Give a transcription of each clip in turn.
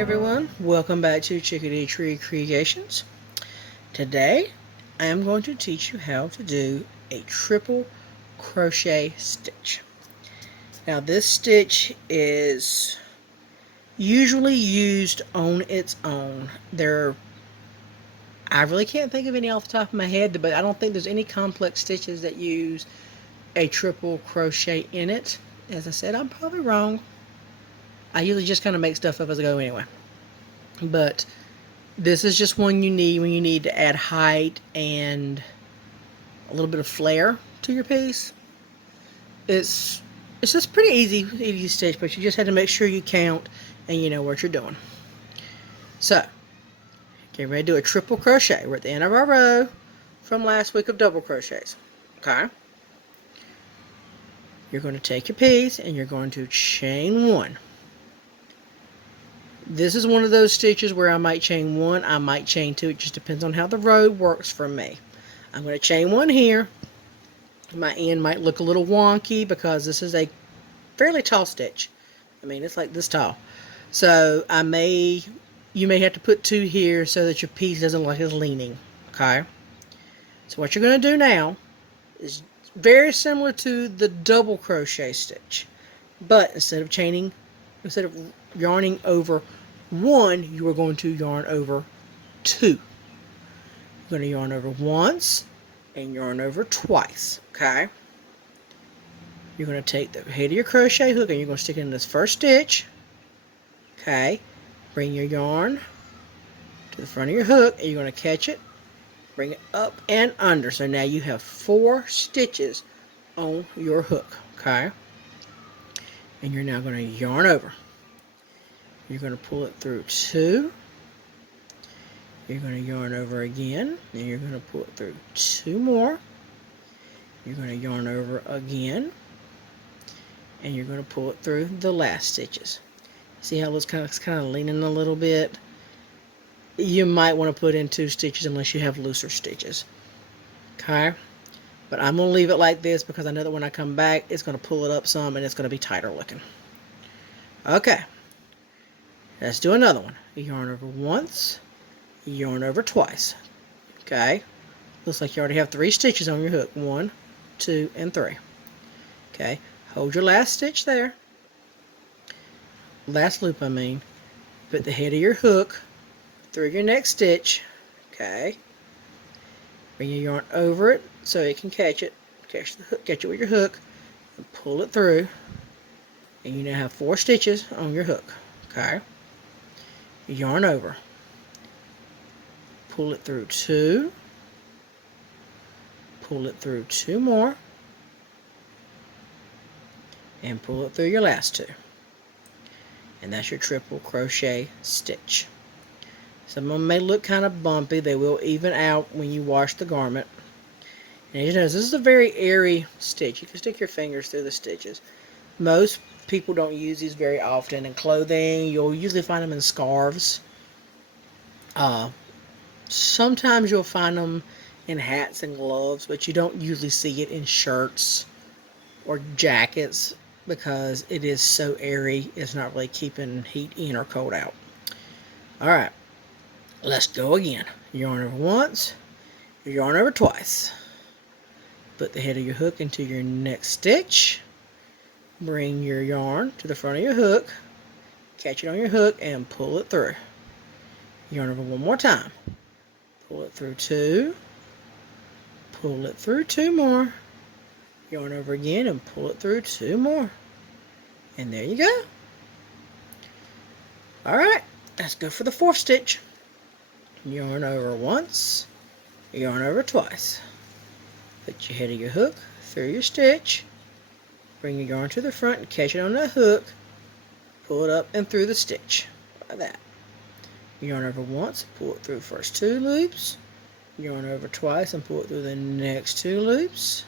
everyone, welcome back to Chickadee Tree Creations. Today I am going to teach you how to do a triple crochet stitch. Now this stitch is usually used on its own. I really can't think of any off the top of my head, but I don't think there's any complex stitches that use a triple crochet in it. As I said, I'm probably wrong. I usually just kind of make stuff up as I go anyway. But this is just one you need when you need to add height and a little bit of flair to your piece. It's just pretty easy stitch, but you just have to make sure you count and you know what you're doing. So, get ready to do a triple crochet. We're at the end of our row from last week of double crochets. Okay? You're going to take your piece and you're going to chain one. This is one of those stitches where I might chain one, I might chain two. It just depends on how the row works for me. I'm going to chain one here. My end might look a little wonky because this is a fairly tall stitch. I mean, it's like this tall. So you may have to put two here so that your piece doesn't look like it's leaning. Okay? So what you're going to do now is very similar to the double crochet stitch. But instead of yarning over one, you are going to yarn over two. You're going to yarn over once and yarn over twice. Okay? You're going to take the head of your crochet hook and you're going to stick it in this first stitch. Okay? Bring your yarn to the front of your hook and you're going to catch it. Bring it up and under. So now you have 4 stitches on your hook. Okay? And you're now going to yarn over. You're going to pull it through 2. You're going to yarn over again. And you're going to pull it through 2 more. You're going to yarn over again. And you're going to pull it through the last stitches. See how it's kind of leaning a little bit? You might want to put in 2 stitches unless you have looser stitches. Okay? But I'm going to leave it like this because I know that when I come back, it's going to pull it up some and it's going to be tighter looking. Okay. Let's do another one. Yarn over once, yarn over twice. Okay? Looks like you already have 3 stitches on your hook. 1, 2, and 3. Okay? Hold your last stitch there. Last loop, I mean. Put the head of your hook through your next stitch. Okay? Bring your yarn over it so it can catch it. Catch it with your hook. And pull it through. And you now have 4 stitches on your hook. Okay? Yarn over. Pull it through 2. Pull it through 2 more. And pull it through your last 2. And that's your triple crochet stitch. Some of them may look kind of bumpy. They will even out when you wash the garment. And as you notice, this is a very airy stitch. You can stick your fingers through the stitches. Most people don't use these very often in clothing. You'll usually find them in scarves. Sometimes you'll find them in hats and gloves, but you don't usually see it in shirts or jackets because it is so airy. It's not really keeping heat in or cold out. Alright, let's go again. Yarn over once, yarn over twice. Put the head of your hook into your next stitch. Bring your yarn to the front of your hook, catch it on your hook, and pull it through. Yarn over one more time. Pull it through 2. Pull it through 2 more. Yarn over again and pull it through 2 more. And there you go. Alright, let's go for the 4th stitch. Yarn over once, yarn over twice. Put your head of your hook through your stitch. Bring your yarn to the front and catch it on the hook. Pull it up and through the stitch. Like that. Yarn over once, pull it through first 2 loops. Yarn over twice and pull it through the next 2 loops.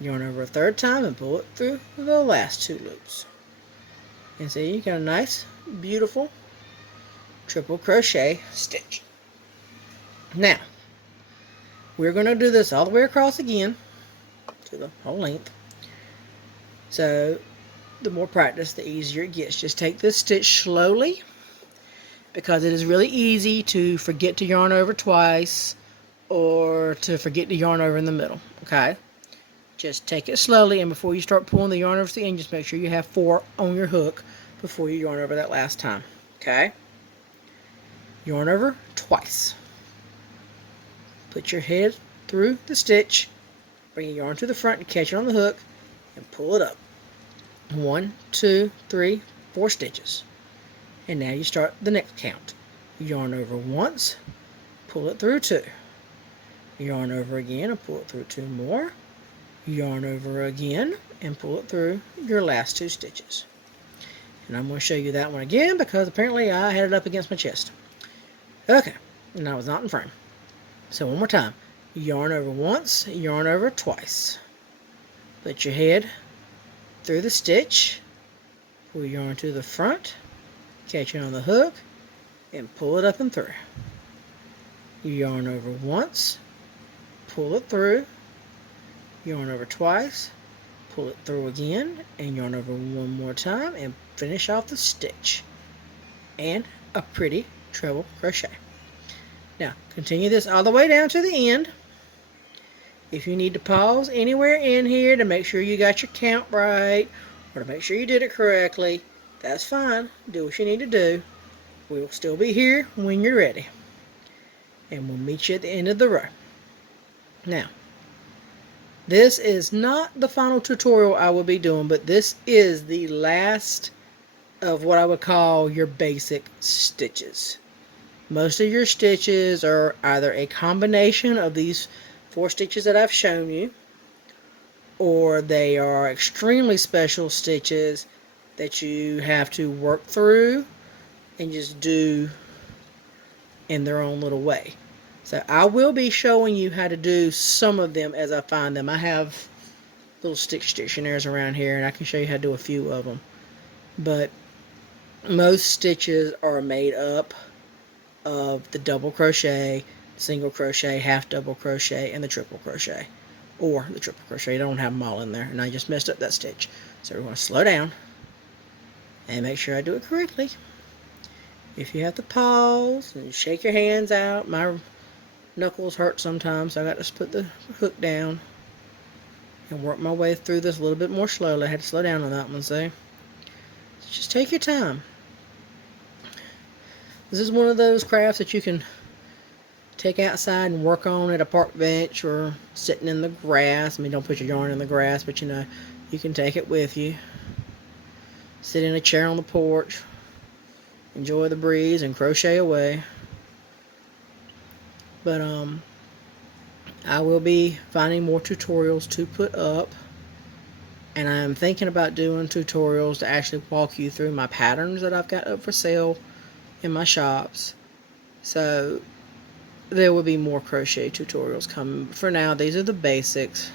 Yarn over a 3rd time and pull it through the last 2 loops. And see, you got a nice, beautiful triple crochet stitch. Now, we're going to do this all the way across again to the whole length. So the more practice, the easier it gets. Just take this stitch slowly because it is really easy to forget to yarn over twice or to forget to yarn over in the middle. Okay, just take it slowly, and before you start pulling the yarn over to the end, just make sure you have 4 on your hook before you yarn over that last time. Okay, yarn over twice. Put your head through the stitch, bring your yarn to the front and catch it on the hook and pull it up. 1, 2, 3, 4 stitches. And now you start the next count. Yarn over once, pull it through 2. Yarn over again and pull it through 2 more. Yarn over again and pull it through your last 2 stitches. And I'm going to show you that one again because apparently I had it up against my chest. Okay, and I was not in frame. So one more time. Yarn over once, yarn over twice. Put your head through the stitch, pull your yarn to the front, catch it on the hook, and pull it up and through. You yarn over once, pull it through, yarn over twice, pull it through again, and yarn over one more time, and finish off the stitch. And a pretty treble crochet. Now, continue this all the way down to the end. If you need to pause anywhere in here to make sure you got your count right, or to make sure you did it correctly, that's fine. Do what you need to do. We'll still be here when you're ready. And we'll meet you at the end of the row. Now, this is not the final tutorial I will be doing, but this is the last of what I would call your basic stitches. Most of your stitches are either a combination of these 4 stitches that I've shown you, or they are extremely special stitches that you have to work through and just do in their own little way. So I will be showing you how to do some of them as I find them. I have little stitch dictionaries around here, and I can show you how to do a few of them. But most stitches are made up of the double crochet, single crochet, half double crochet, and the triple crochet. Or the triple crochet. I don't have them all in there, and I just messed up that stitch. So we're going to slow down and make sure I do it correctly. If you have to pause and shake your hands out, my knuckles hurt sometimes, so I got to put the hook down and work my way through this a little bit more slowly. I had to slow down on that one, so just take your time. This is one of those crafts that you can take outside and work on at a park bench or sitting in the grass. I mean, don't put your yarn in the grass, but you know, you can take it with you. Sit in a chair on the porch, enjoy the breeze, and crochet away. But I will be finding more tutorials to put up, and I'm thinking about doing tutorials to actually walk you through my patterns that I've got up for sale in my shops. So there will be more crochet tutorials coming. But for now, these are the basics.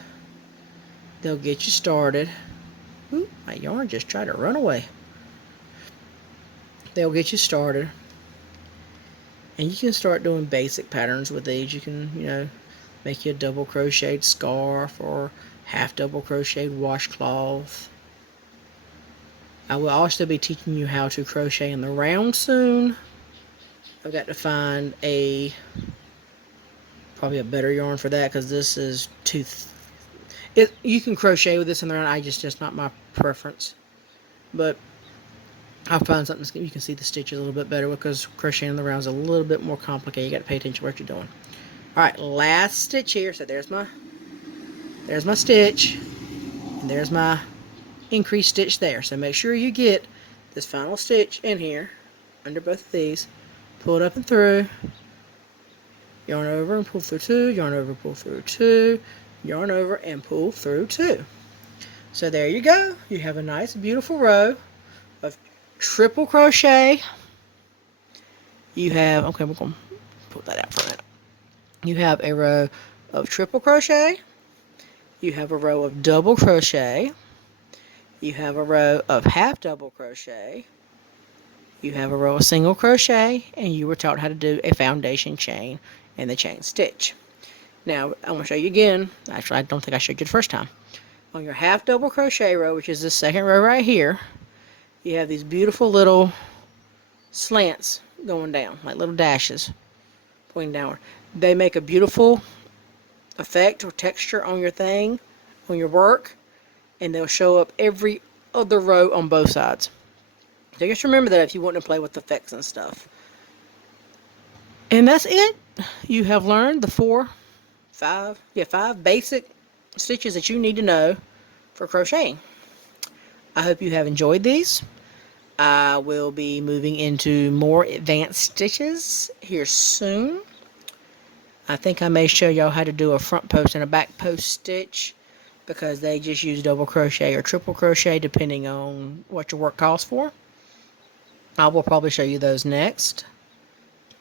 They'll get you started. Ooh, my yarn just tried to run away. They'll get you started. And you can start doing basic patterns with these. You can, you know, make you a double crocheted scarf or half double crocheted washcloth. I will also be teaching you how to crochet in the round soon. I've got to find probably a better yarn for that, because this is too you can crochet with this in the round. Just not my preference, but I'll find something you can see the stitches a little bit better, because crocheting in the round is a little bit more complicated. You got to pay attention to what you're doing. All right, last stitch here. So there's my stitch, and there's my increased stitch there. So make sure you get this final stitch in here under both of these. Pull it up and through, yarn over and pull through 2, yarn over, pull through 2, yarn over and pull through 2. So there you go. You have a nice beautiful row of triple crochet. You have, okay, we're going to put that out for a minute. You have a row of triple crochet. You have a row of double crochet. You have a row of half double crochet. You have a row of single crochet, and you were taught how to do a foundation chain and the chain stitch. Now, I'm going to show you again. Actually, I don't think I showed you the first time. On your half double crochet row, which is the second row right here, you have these beautiful little slants going down, like little dashes pointing downward. They make a beautiful effect or texture on your thing, on your work, and they'll show up every other row on both sides. So just remember that if you want to play with effects and stuff. And that's it. You have learned the five basic stitches that you need to know for crocheting. I hope you have enjoyed these. I will be moving into more advanced stitches here soon. I think I may show y'all how to do a front post and a back post stitch, because they just use double crochet or triple crochet depending on what your work calls for. I will probably show you those next,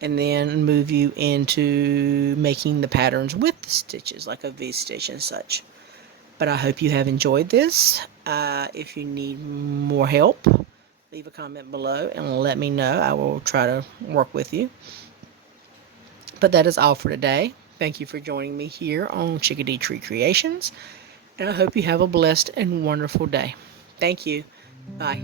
and then move you into making the patterns with the stitches, like a V-stitch and such. But I hope you have enjoyed this. If you need more help, leave a comment below and let me know. I will try to work with you. But that is all for today. Thank you for joining me here on Chickadee Tree Creations, and I hope you have a blessed and wonderful day. Thank you. Bye.